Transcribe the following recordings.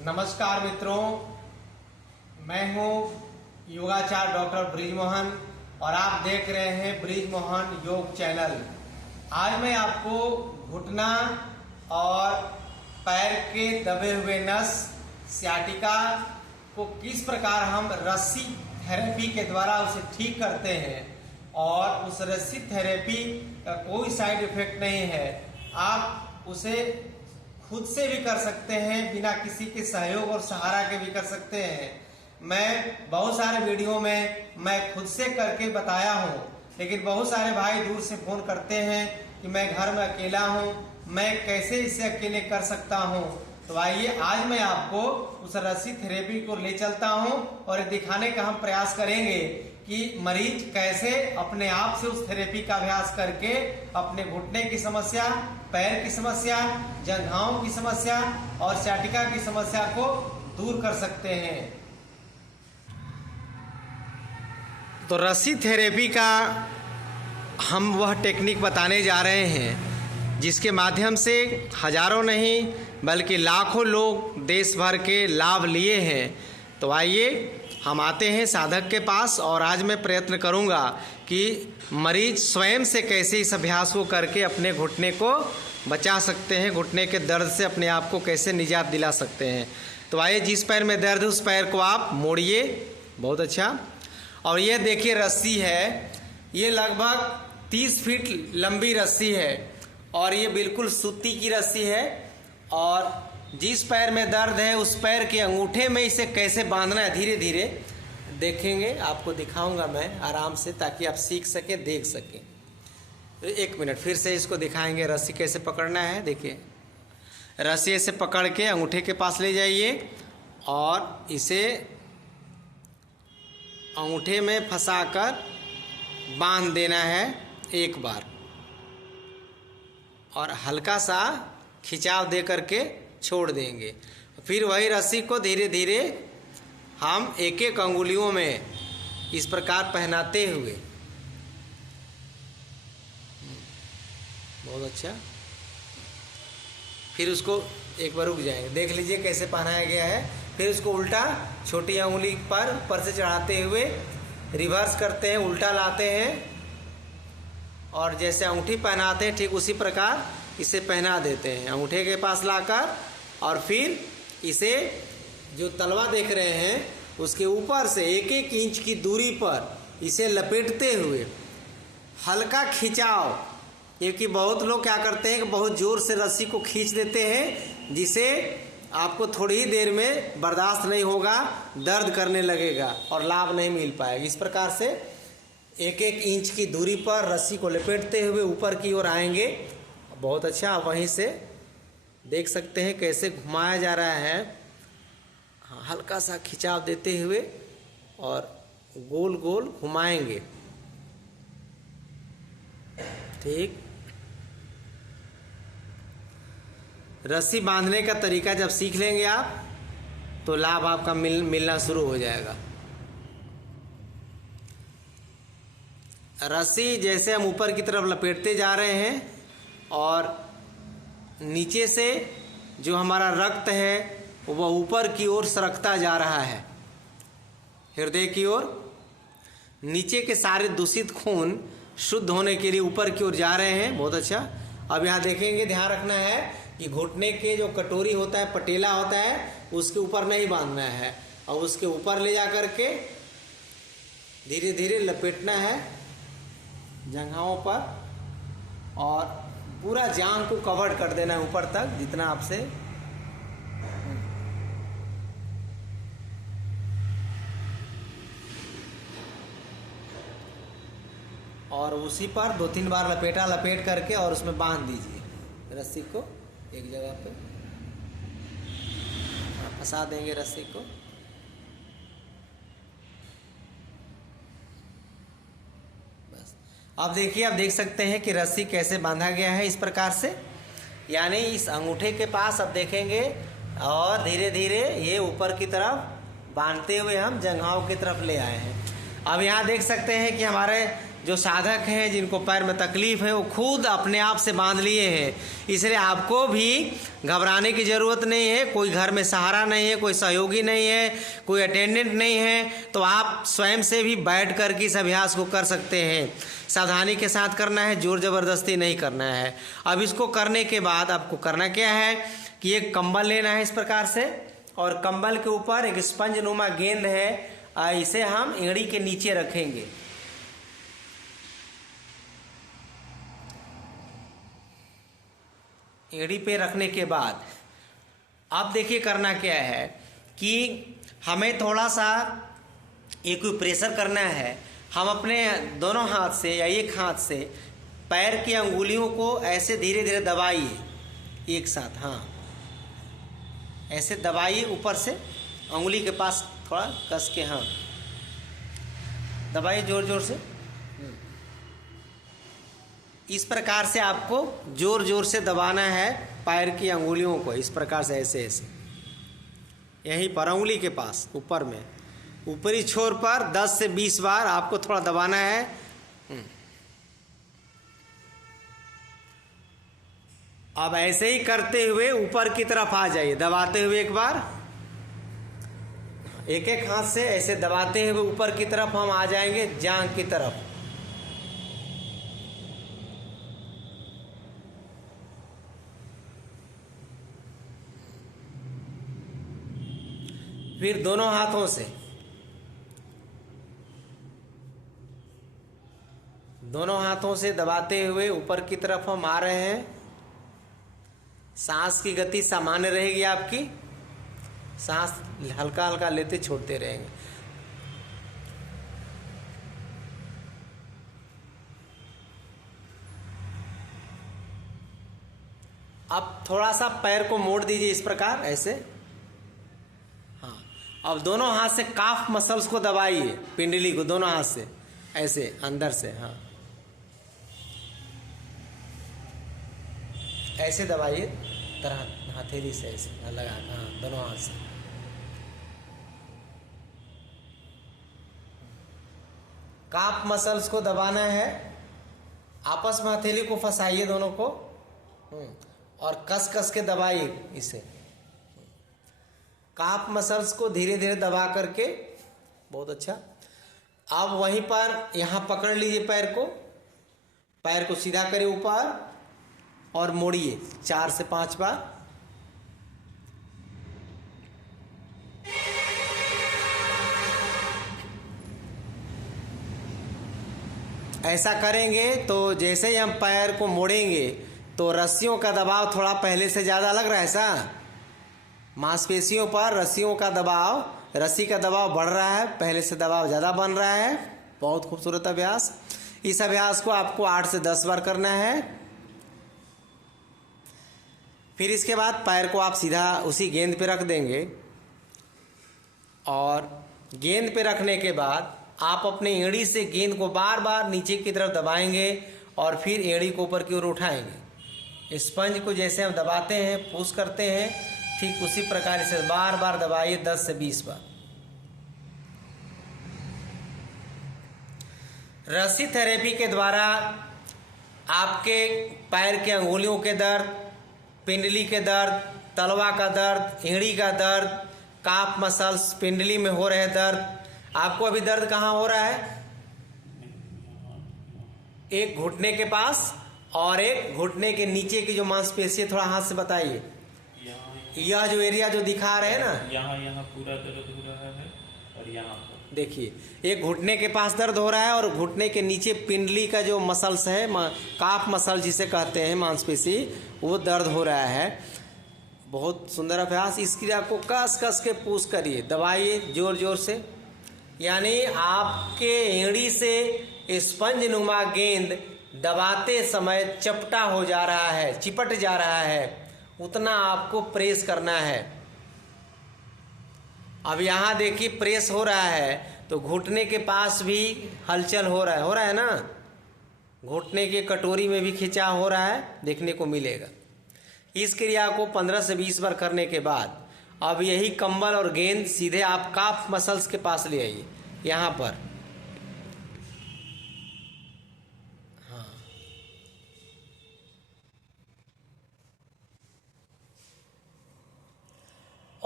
नमस्कार मित्रों, मैं हूं योगाचार्य डॉक्टर ब्रिजमोहन और आप देख रहे हैं ब्रिजमोहन योग चैनल। आज मैं आपको घुटना और पैर के दबे हुए नस सियाटिका को किस प्रकार हम रस्सी थेरेपी के द्वारा उसे ठीक करते हैं और उस रस्सी थेरेपी का कोई साइड इफेक्ट नहीं है। आप उसे खुद से भी कर सकते हैं, बिना किसी के सहयोग और सहारा के भी कर सकते हैं। मैं बहुत सारे वीडियो में मैं खुद से करके बताया हूँ, लेकिन बहुत सारे भाई दूर से फोन करते हैं कि मैं घर में अकेला हूँ, मैं कैसे इसे अकेले कर सकता हूँ। तो आइए आज मैं आपको उस रस्सी थेरेपी को ले चलता हूँ और दिखाने का हम प्रयास करेंगे कि मरीज कैसे अपने आप से उस थेरेपी का अभ्यास करके अपने घुटने की समस्या, पैर की समस्या, जंघाओं की समस्या और सियाटिका की समस्या को दूर कर सकते हैं। तो रस्सी थेरेपी का हम वह टेक्निक बताने जा रहे हैं जिसके माध्यम से हजारों नहीं बल्कि लाखों लोग देश भर के लाभ लिए हैं। तो आइए हम आते हैं साधक के पास और आज मैं प्रयत्न करूंगा कि मरीज स्वयं से कैसे इस अभ्यास को करके अपने घुटने को बचा सकते हैं, घुटने के दर्द से अपने आप को कैसे निजात दिला सकते हैं। तो आइए, जिस पैर में दर्द है उस पैर को आप मोड़िए। बहुत अच्छा। और ये देखिए रस्सी है, ये लगभग 30 फीट लंबी रस्सी है और ये बिल्कुल सूती की रस्सी है। और जिस पैर में दर्द है उस पैर के अंगूठे में इसे कैसे बांधना है धीरे धीरे देखेंगे, आपको दिखाऊंगा मैं आराम से, ताकि आप सीख सकें, देख सकें। एक मिनट फिर से इसको दिखाएंगे रस्सी कैसे पकड़ना है। देखिए, रस्सी से पकड़ के अंगूठे के पास ले जाइए और इसे अंगूठे में फंसाकर बांध देना है एक बार और हल्का सा खिंचाव दे करके छोड़ देंगे। फिर वही रस्सी को धीरे धीरे हम एक एक अंगुलियों में इस प्रकार पहनाते हुए, बहुत अच्छा। फिर उसको एक बार रुक जाएंगे, देख लीजिए कैसे पहनाया गया है। फिर उसको उल्टा छोटी अंगुली पर ऊपर से चढ़ाते हुए रिवर्स करते हैं, उल्टा लाते हैं और जैसे अंगूठी पहनाते हैं ठीक उसी प्रकार इसे पहना देते हैं अंगूठे के पास लाकर। और फिर इसे जो तलवा देख रहे हैं उसके ऊपर से 1-1 इंच की दूरी पर इसे लपेटते हुए हल्का खिंचाव, क्योंकि बहुत लोग क्या करते हैं कि बहुत ज़ोर से रस्सी को खींच देते हैं जिसे आपको थोड़ी ही देर में बर्दाश्त नहीं होगा, दर्द करने लगेगा और लाभ नहीं मिल पाएगा। इस प्रकार से 1-1 इंच की दूरी पर रस्सी को लपेटते हुए ऊपर की ओर आएंगे। बहुत अच्छा, आप वहीं से देख सकते हैं कैसे घुमाया जा रहा है। हाँ, हल्का सा खिंचाव देते हुए और गोल गोल घुमाएंगे। ठीक। रस्सी बांधने का तरीका जब सीख लेंगे आप तो लाभ आपका मिलना शुरू हो जाएगा। रस्सी जैसे हम ऊपर की तरफ लपेटते जा रहे हैं और नीचे से जो हमारा रक्त है वह ऊपर की ओर सरकता जा रहा है, हृदय की ओर। नीचे के सारे दूषित खून शुद्ध होने के लिए ऊपर की ओर जा रहे हैं। बहुत अच्छा। अब यहाँ देखेंगे, ध्यान रखना है कि घुटने के जो कटोरी होता है, पटेला होता है, उसके ऊपर नहीं बांधना है और उसके ऊपर ले जा कर के धीरे धीरे लपेटना है जंघाओं पर और पूरा जांघ को कवर कर देना है ऊपर तक जितना आपसे। और उसी पर 2-3 बार लपेट करके और उसमें बांध दीजिए रस्सी को एक जगह पे, फंसा देंगे रस्सी को। बस अब देखिए, आप देख सकते हैं कि रस्सी कैसे बांधा गया है इस प्रकार से, यानी इस अंगूठे के पास अब देखेंगे और धीरे धीरे ये ऊपर की तरफ बांधते हुए हम जंघाओं की तरफ ले आए हैं। अब यहाँ देख सकते हैं कि हमारे जो साधक हैं जिनको पैर में तकलीफ है वो खुद अपने आप से बांध लिए हैं। इसलिए आपको भी घबराने की ज़रूरत नहीं है। कोई घर में सहारा नहीं है, कोई सहयोगी नहीं है, कोई अटेंडेंट नहीं है, तो आप स्वयं से भी बैठ कर के इस अभ्यास को कर सकते हैं। सावधानी के साथ करना है, जोर ज़बरदस्ती नहीं करना है। अब इसको करने के बाद आपको करना क्या है कि एक कंबल लेना है इस प्रकार से, और कंबल के ऊपर एक स्पंज नुमा गेंद है, इसे हम एड़ी के नीचे रखेंगे। एड़ी पे रखने के बाद अब देखिए करना क्या है कि हमें थोड़ा सा एक प्रेशर करना है। हम अपने दोनों हाथ से या एक हाथ से पैर की अंगुलियों को ऐसे धीरे धीरे दबाइए एक साथ। हाँ, ऐसे दबाइए ऊपर से अंगुली के पास थोड़ा कस के। हाँ, दबाइए जोर जोर से। इस प्रकार से आपको जोर जोर से दबाना है पैर की अंगुलियों को, इस प्रकार से ऐसे ऐसे यहीं पर अंगुली के पास ऊपर में ऊपरी छोर पर 10 से 20 बार आपको थोड़ा दबाना है। अब ऐसे ही करते हुए ऊपर की तरफ आ जाइए, दबाते हुए एक बार, एक एक हाथ से ऐसे दबाते हुए ऊपर की तरफ हम आ जाएंगे जांघ की तरफ। फिर दोनों हाथों से दबाते हुए ऊपर की तरफ हम आ रहे हैं। सांस की गति सामान्य रहेगी आपकी, सांस हल्का हल्का लेते छोड़ते रहेंगे। अब थोड़ा सा पैर को मोड़ दीजिए इस प्रकार ऐसे। हाँ, अब दोनों हाथ से काफ मसल्स को दबाइए, पिंडली को दोनों हाथ से ऐसे अंदर से। हाँ, ऐसे दबाइए तरह हथेली से ऐसे लगा। हाँ, दोनों हाथ से। काफ मसल्स को दबाना है, आपस में हथेली को फंसाइए दोनों को, और कस कस के दबाइए इसे। काफ मसल्स को धीरे धीरे दबा करके, बहुत अच्छा। अब वहीं पर यहाँ पकड़ लीजिए पैर को सीधा करिए ऊपर और मोड़िए 4 से 5 बार। ऐसा करेंगे तो जैसे ही हम पैर को मोड़ेंगे तो रस्सियों का दबाव थोड़ा पहले से ज़्यादा लग रहा है। ऐसा मांसपेशियों पर रस्सियों का दबाव, रस्सी का दबाव बढ़ रहा है, पहले से दबाव ज़्यादा बन रहा है। बहुत खूबसूरत अभ्यास। इस अभ्यास को आपको 8 से 10 बार करना है। फिर इसके बाद पैर को आप सीधा उसी गेंद पे रख देंगे, और गेंद पे रखने के बाद आप अपनी एड़ी से गेंद को बार बार नीचे की तरफ दबाएंगे और फिर एड़ी को ऊपर की ओर उठाएंगे। स्पंज को जैसे हम दबाते हैं, पुश करते हैं, ठीक उसी प्रकार से बार बार दबाइए 10 से 20 बार। रस्सी थेरेपी के द्वारा आपके पैर के अंगुलियों के दर्द, पिंडली के दर्द, तलवा का दर्द, एड़ी का दर्द, काफ मसल्स, पिंडली में हो रहे दर्द। आपको अभी दर्द कहाँ हो रहा है? एक घुटने के पास और एक घुटने के नीचे की जो मांसपेशी है, थोड़ा हाथ से बताइए। यह जो एरिया जो दिखा रहे हैं ना, यहाँ पूरा दर्द हो रहा है, और यहाँ पर देखिए एक घुटने के पास दर्द हो रहा है, और घुटने के नीचे पिंडली का जो मसल्स है, काफ मसल जिसे कहते हैं मांसपेशी, वो दर्द हो रहा है। बहुत सुंदर अभ्यास। इस क्रिया को कस कस के पुश करिए, दबाइए जोर जोर से। यानी आपके एड़ी से स्पंज नुमा गेंद दबाते समय चपटा हो जा रहा है, चिपट जा रहा है, उतना आपको प्रेस करना है। अब यहाँ देखिए प्रेस हो रहा है तो घुटने के पास भी हलचल हो रहा है ना, घुटने के कटोरी में भी खिंचाव हो रहा है, देखने को मिलेगा। इस क्रिया को 15 से 20 बार करने के बाद अब यही कंबल और गेंद सीधे आप काफ मसल्स के पास ले आइए, यहाँ पर।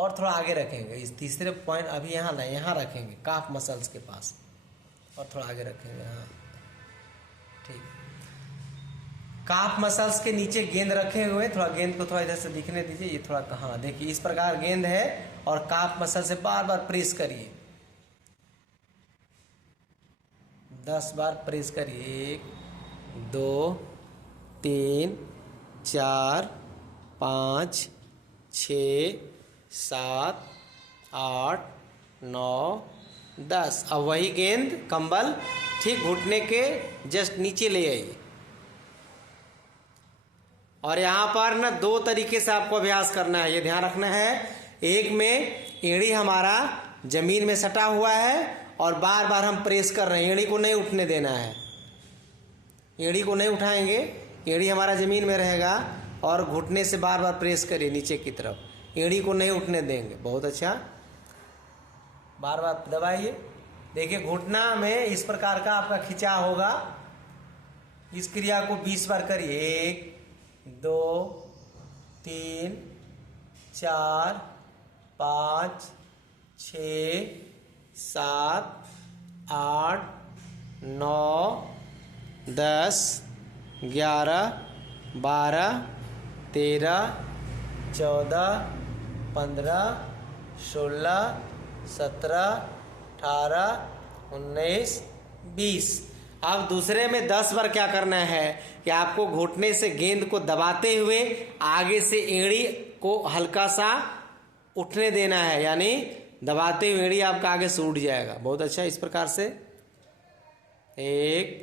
और थोड़ा आगे रखेंगे, इस तीसरे पॉइंट अभी यहाँ ना, यहाँ रखेंगे काफ मसल्स के पास, और थोड़ा आगे रखेंगे। हाँ ठीक, काफ मसल्स के नीचे गेंद रखे हुए, थोड़ा गेंद को थोड़ा इधर से दिखने दीजिए, ये थोड़ा कहाँ, देखिए इस प्रकार गेंद है और काफ मसल से बार बार प्रेस करिए, 10 बार प्रेस करिए। 1 2 3 4 5 6 7 8 9 10। अब वही गेंद कंबल ठीक घुटने के जस्ट नीचे ले आइए। और यहाँ पर ना 2 तरीके से आपको अभ्यास करना है, ये ध्यान रखना है। एक में एड़ी हमारा जमीन में सटा हुआ है और बार बार हम प्रेस कर रहे हैं, एड़ी को नहीं उठने देना है, एड़ी को नहीं उठाएंगे, एड़ी हमारा जमीन में रहेगा और घुटने से बार बार प्रेस करिए नीचे की तरफ, एड़ी को नहीं उठने देंगे। बहुत अच्छा, बार बार दबाइए। देखिए घुटना में इस प्रकार का आपका खिंचाव होगा। इस क्रिया को 20 बार करिए। 1 2 3 4 5 6 7 8 9 10 11 12 13 14 15 16 17 18 19 20। अब दूसरे में 10 बार क्या करना है कि आपको घुटने से गेंद को दबाते हुए आगे से एड़ी को हल्का सा उठने देना है, यानी दबाते हुए एड़ी आपका आगे से उठ जाएगा। बहुत अच्छा, इस प्रकार से 1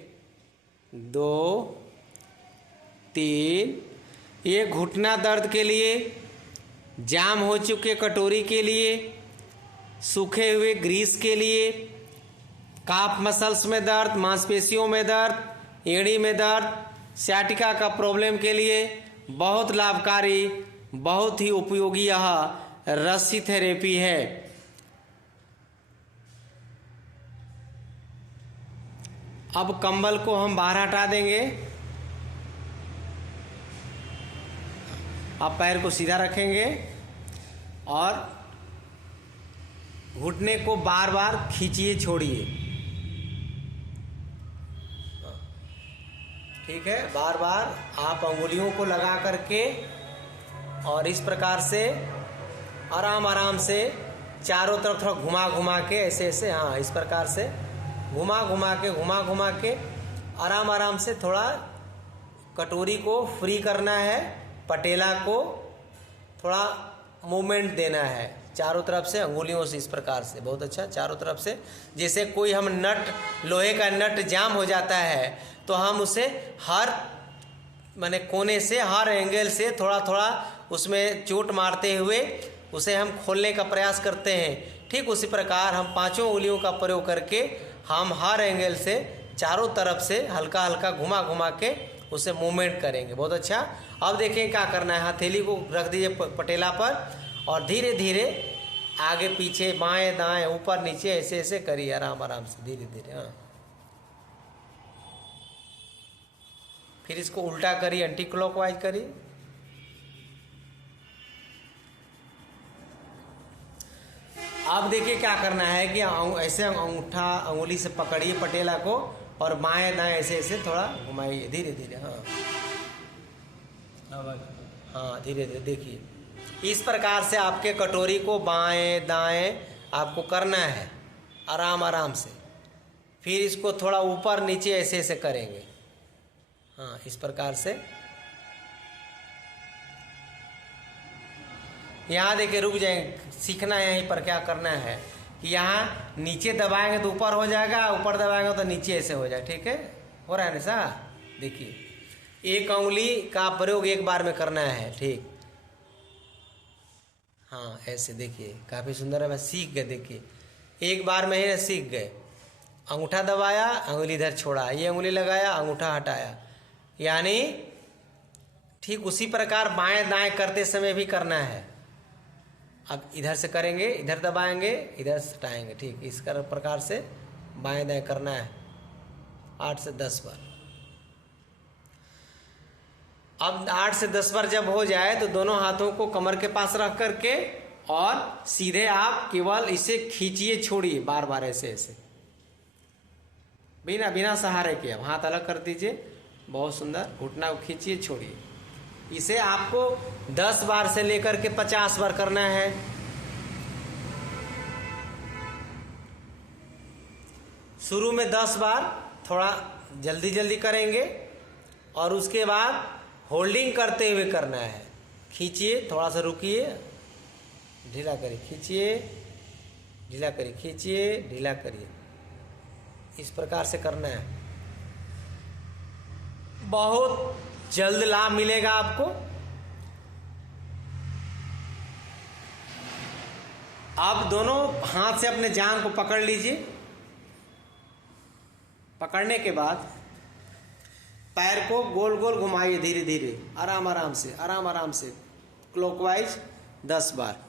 2 3। ये घुटना दर्द के लिए, जाम हो चुके कटोरी के लिए, सूखे हुए ग्रीस के लिए, काफ मसल्स में दर्द, मांसपेशियों में दर्द, एड़ी में दर्द, सियाटिका का प्रॉब्लम के लिए बहुत लाभकारी, बहुत ही उपयोगी यह रस्सी थेरेपी है। अब कंबल को हम बाहर हटा देंगे। आप पैर को सीधा रखेंगे और घुटने को बार बार खींचिए, छोड़िए। ठीक है, बार बार आप अंगुलियों को लगा करके और इस प्रकार से आराम आराम से चारों तरफ थोड़ा घुमा घुमा के, ऐसे ऐसे, हाँ इस प्रकार से घुमा घुमा के आराम आराम से थोड़ा कटोरी को फ्री करना है, पटेला को थोड़ा मूवमेंट देना है चारों तरफ से, अंगुलियों से इस प्रकार से। बहुत अच्छा, चारों तरफ से। जैसे कोई हम नट, लोहे का नट जाम हो जाता है तो हम उसे हर माने कोने से, हर एंगल से थोड़ा थोड़ा उसमें चोट मारते हुए उसे हम खोलने का प्रयास करते हैं। ठीक उसी प्रकार हम 5 उंगलियों का प्रयोग करके हम हर एंगल से चारों तरफ से हल्का हल्का घुमा घुमा के उसे मूवमेंट करेंगे। बहुत अच्छा। अब देखिए क्या करना है, हथेली को रख दीजिए पटेला पर और धीरे धीरे आगे पीछे, बाएं दाएं, ऊपर नीचे, ऐसे ऐसे करिए आराम आराम से, धीरे धीरे। हाँ, फिर इसको उल्टा करिए, एंटी क्लॉकवाइज करिए। अब देखिए क्या करना है कि ऐसे अंगूठा अंगुली से पकड़िए पटेला को और बाएं दाएं ऐसे ऐसे थोड़ा घुमाइए, धीरे धीरे। हाँ हाँ, धीरे धीरे। देखिए इस प्रकार से आपके कटोरी को बाएं दाएं आपको करना है आराम आराम से। फिर इसको थोड़ा ऊपर नीचे ऐसे ऐसे करेंगे। हाँ, इस प्रकार से। यहाँ देखिए रुक जाएंगे, सीखना है यहीं पर क्या करना है कि यहाँ नीचे दबाएंगे तो ऊपर हो जाएगा, ऊपर दबाएंगे तो नीचे ऐसे हो जाए। ठीक है, हो रहा है ना सा? देखिए एक उंगली का प्रयोग एक बार में करना है। ठीक, हाँ ऐसे। देखिए काफ़ी सुंदर है, मैं सीख गए। देखिए एक बार में ही सीख गए। अंगूठा दबाया, अंगुली इधर छोड़ा, ये अंगुली लगाया, अंगूठा हटाया, यानी ठीक उसी प्रकार बाएं दाएं करते समय भी करना है। अब इधर से करेंगे, इधर दबाएंगे, इधर से हटाएंगे। ठीक इस प्रकार से बाएं दाएं करना है 8 से 10 बार। अब 8 से 10 बार जब हो जाए तो दोनों हाथों को कमर के पास रख करके और सीधे आप केवल इसे खींचिए, छोड़िए बार बार ऐसे ऐसे, बिना बिना सहारे के। अब हाथ अलग कर दीजिए, बहुत सुंदर। घुटना को खींचिए, छोड़िए। इसे आपको 10 बार से लेकर के 50 बार करना है। शुरू में 10 बार थोड़ा जल्दी जल्दी करेंगे और उसके बाद होल्डिंग करते हुए करना है। खींचिए, थोड़ा सा रुकिए, ढीला करिए, खींचिए, ढीला करिए, खींचिए, ढीला करिए। इस प्रकार से करना है। बहुत जल्द लाभ मिलेगा आपको। आप दोनों हाथ से अपने जांघ को पकड़ लीजिए। पकड़ने के बाद पैर को गोल गोल घुमाइए, धीरे धीरे, आराम आराम से, आराम आराम से, क्लॉकवाइज 10 बार।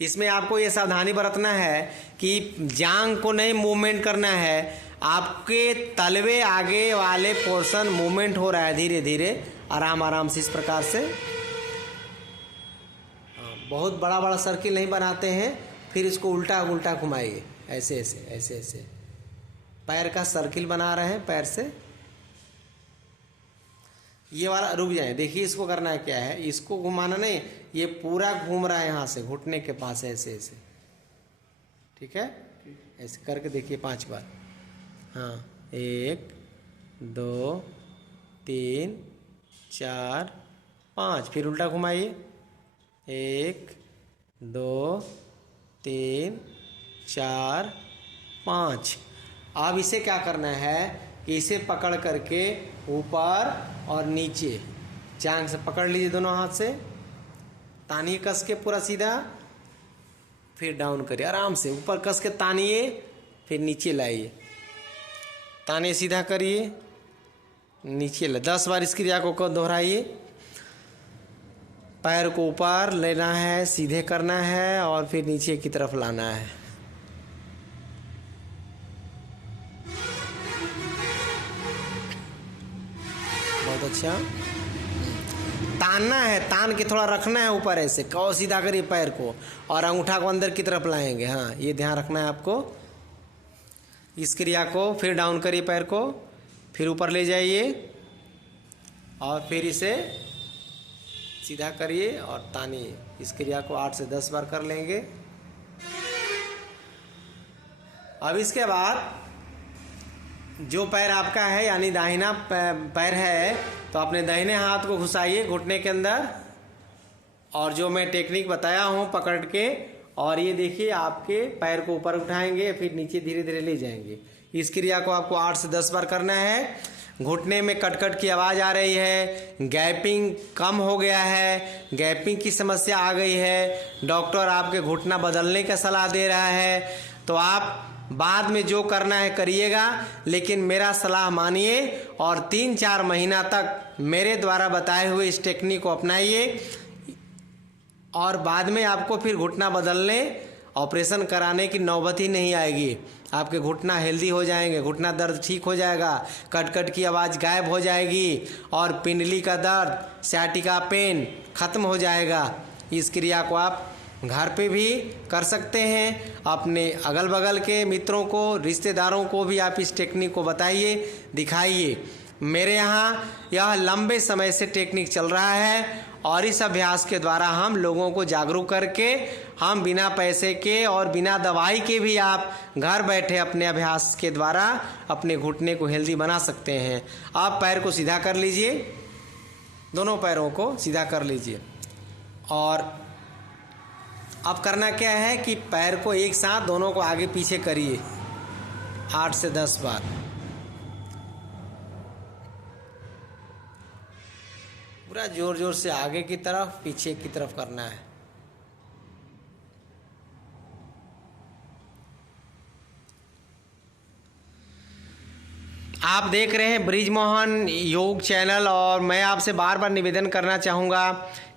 इसमें आपको ये सावधानी बरतना है कि जांघ को नहीं मूवमेंट करना है, आपके तलवे आगे वाले पोर्शन मूवमेंट हो रहा है धीरे धीरे, आराम आराम से, इस प्रकार से। बहुत बड़ा बड़ा सर्किल नहीं बनाते हैं। फिर इसको उल्टा उल्टा घुमाइए, ऐसे ऐसे ऐसे ऐसे, पैर का सर्किल बना रहे हैं पैर से। ये वाला रुक जाए, देखिए इसको करना क्या है, इसको घुमाना नहीं, ये पूरा घूम रहा है यहाँ से घुटने के पास, ऐसे ऐसे, ठीक है। ऐसे करके देखिए 5 बार। हाँ, 1 2 3 4 5। फिर उल्टा घुमाइए, 1 2 3 4 5। अब इसे क्या करना है कि इसे पकड़ करके ऊपर और नीचे जांघ से पकड़ लीजिए दोनों हाथ से, तानिए कस के पूरा सीधा, फिर डाउन करिए आराम से, ऊपर कस के तानिए, फिर नीचे लाइए, ताने सीधा करिए, नीचे ला। 10 बार इस क्रिया को दोहराइए। पैर को ऊपर लेना है, सीधे करना है और फिर नीचे की तरफ लाना है। बहुत अच्छा। तानना है, तान के थोड़ा रखना है ऊपर, ऐसे कहो सीधा करिए पैर को और अंगूठा को अंदर की तरफ लाएंगे। हाँ, ये ध्यान रखना है आपको। इस क्रिया को फिर डाउन करिए, पैर को फिर ऊपर ले जाइए और फिर इसे सीधा करिए और तानिए। इस क्रिया को 8 से 10 बार कर लेंगे। अब इसके बाद जो पैर आपका है यानी दाहिना पैर है, तो अपने दाहिने हाथ को घुसाइए घुटने के अंदर और जो मैं टेक्निक बताया हूँ पकड़ के, और ये देखिए आपके पैर को ऊपर उठाएंगे, फिर नीचे धीरे धीरे ले जाएंगे। इस क्रिया को आपको 8 से 10 बार करना है। घुटने में कटकट की आवाज़ आ रही है, गैपिंग कम हो गया है, गैपिंग की समस्या आ गई है, डॉक्टर आपके घुटना बदलने का सलाह दे रहा है, तो आप बाद में जो करना है करिएगा, लेकिन मेरा सलाह मानिए और 3-4 महीना तक मेरे द्वारा बताए हुए इस टेक्निक को अपनाइए और बाद में आपको फिर घुटना बदलने, ऑपरेशन कराने की नौबत ही नहीं आएगी। आपके घुटना हेल्दी हो जाएंगे, घुटना दर्द ठीक हो जाएगा, कटकट की आवाज़ गायब हो जाएगी और पिंडली का दर्द, सciatica पेन खत्म हो जाएगा। इस क्रिया को आप घर पे भी कर सकते हैं। अपने अगल बगल के मित्रों को, रिश्तेदारों को भी आप इस टेक्निक को बताइए, दिखाइए। मेरे यहाँ यह लंबे समय से टेक्निक चल रहा है और इस अभ्यास के द्वारा हम लोगों को जागरूक करके हम बिना पैसे के और बिना दवाई के भी आप घर बैठे अपने अभ्यास के द्वारा अपने घुटने को हेल्दी बना सकते हैं। आप पैर को सीधा कर लीजिए, दोनों पैरों को सीधा कर लीजिए और अब करना क्या है कि पैर को एक साथ दोनों को आगे पीछे करिए 8 से 10 बार। पूरा जोर जोर से आगे की तरफ पीछे की तरफ करना है। आप देख रहे हैं ब्रिजमोहन योग चैनल और मैं आपसे बार बार निवेदन करना चाहूँगा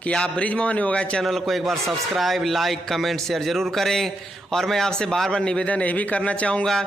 कि आप ब्रिजमोहन योगा चैनल को एक बार सब्सक्राइब, लाइक, कमेंट, शेयर जरूर करें। और मैं आपसे बार बार निवेदन यह भी करना चाहूँगा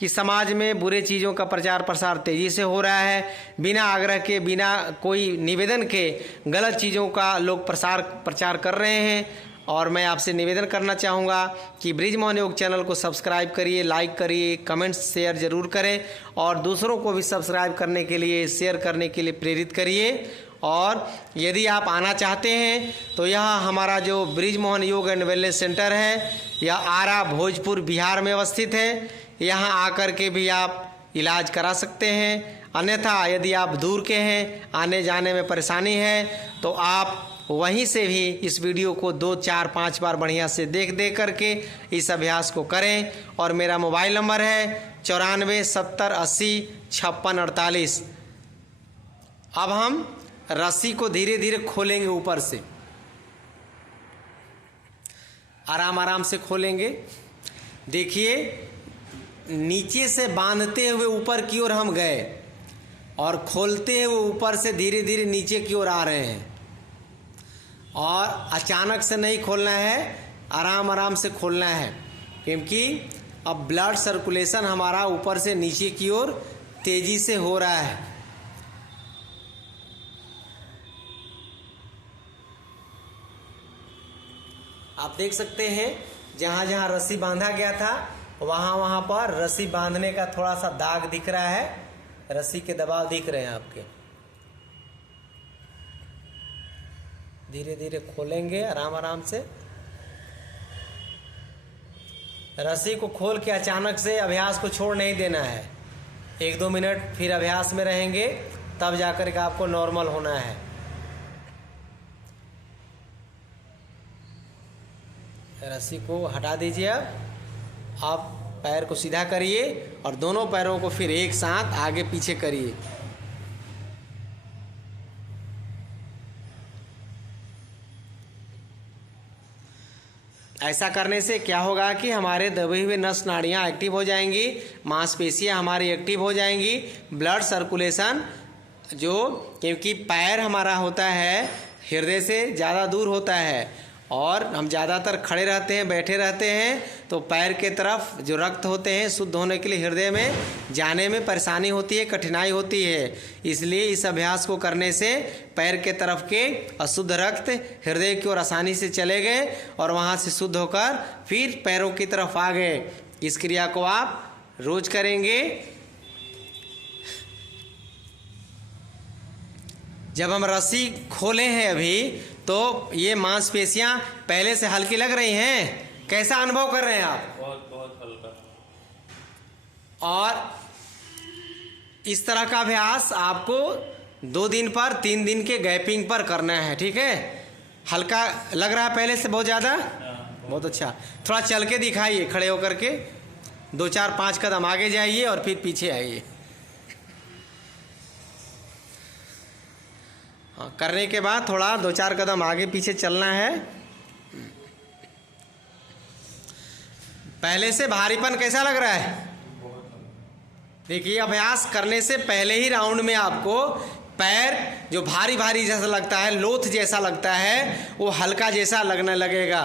कि समाज में बुरे चीज़ों का प्रचार प्रसार तेज़ी से हो रहा है। बिना आग्रह के, बिना कोई निवेदन के गलत चीज़ों का लोग प्रचार कर रहे हैं और मैं आपसे निवेदन करना चाहूँगा कि ब्रिज मोहन योग चैनल को सब्सक्राइब करिए, लाइक करिए, कमेंट्स शेयर ज़रूर करें और दूसरों को भी सब्सक्राइब करने के लिए, शेयर करने के लिए प्रेरित करिए। और यदि आप आना चाहते हैं तो यह हमारा जो ब्रिज मोहन योग एंड वेलनेस सेंटर है, यह आरा भोजपुर बिहार में अवस्थित है। यहाँ आकर के भी आप इलाज करा सकते हैं। अन्यथा यदि आप दूर के हैं, आने जाने में परेशानी है, तो आप वहीं से भी इस वीडियो को 2, 4, 5 बार बढ़िया से देख करके इस अभ्यास को करें। और मेरा मोबाइल नंबर है 94 70 80 56 48। अब हम रस्सी को धीरे धीरे खोलेंगे, ऊपर से आराम आराम से खोलेंगे। देखिए, नीचे से बांधते हुए ऊपर की ओर हम गए और खोलते हुए ऊपर से धीरे धीरे नीचे की ओर आ रहे हैं। और अचानक से नहीं खोलना है, आराम आराम से खोलना है, क्योंकि अब ब्लड सर्कुलेशन हमारा ऊपर से नीचे की ओर तेजी से हो रहा है। आप देख सकते हैं जहाँ जहाँ रस्सी बांधा गया था वहाँ पर रस्सी बांधने का थोड़ा सा दाग दिख रहा है, रस्सी के दबाव दिख रहे हैं आपके। धीरे धीरे खोलेंगे आराम आराम से। रस्सी को खोल के अचानक से अभ्यास को छोड़ नहीं देना है। 1-2 मिनट फिर अभ्यास में रहेंगे, तब जाकर के आपको नॉर्मल होना है। रस्सी को हटा दीजिए। अब पैर को सीधा करिए और दोनों पैरों को फिर एक साथ आगे पीछे करिए। ऐसा करने से क्या होगा कि हमारे दबे हुए नस नाड़ियाँ एक्टिव हो जाएंगी, मांसपेशियाँ हमारी एक्टिव हो जाएंगी, ब्लड सर्कुलेशन क्योंकि पैर हमारा होता है हृदय से ज़्यादा दूर होता है और हम ज़्यादातर खड़े रहते हैं, बैठे रहते हैं, तो पैर के तरफ जो रक्त होते हैं शुद्ध होने के लिए हृदय में जाने में परेशानी होती है, कठिनाई होती है। इसलिए इस अभ्यास को करने से पैर के तरफ के अशुद्ध रक्त हृदय की ओर आसानी से चले गए और वहाँ से शुद्ध होकर फिर पैरों की तरफ आ गए। इस क्रिया को आप रोज करेंगे। जब हम रस्सी खोले हैं अभी, तो ये मांसपेशियां पहले से हल्की लग रही हैं। कैसा अनुभव कर रहे हैं आप? बहुत बहुत हल्का। और इस तरह का अभ्यास आपको 2 दिन पर 3 दिन के गैपिंग पर करना है, ठीक है? हल्का लग रहा है पहले से बहुत ज़्यादा? बहुत अच्छा। थोड़ा चल के दिखाइए, खड़े होकर के 2, 4, 5 कदम आगे जाइए और फिर पीछे आइए। करने के बाद थोड़ा 2-4 कदम आगे पीछे चलना है। पहले से भारीपन कैसा लग रहा है? देखिए, अभ्यास करने से पहले ही राउंड में आपको पैर जो भारी भारी जैसा लगता है, लोथ जैसा लगता है, वो हल्का जैसा लगने लगेगा।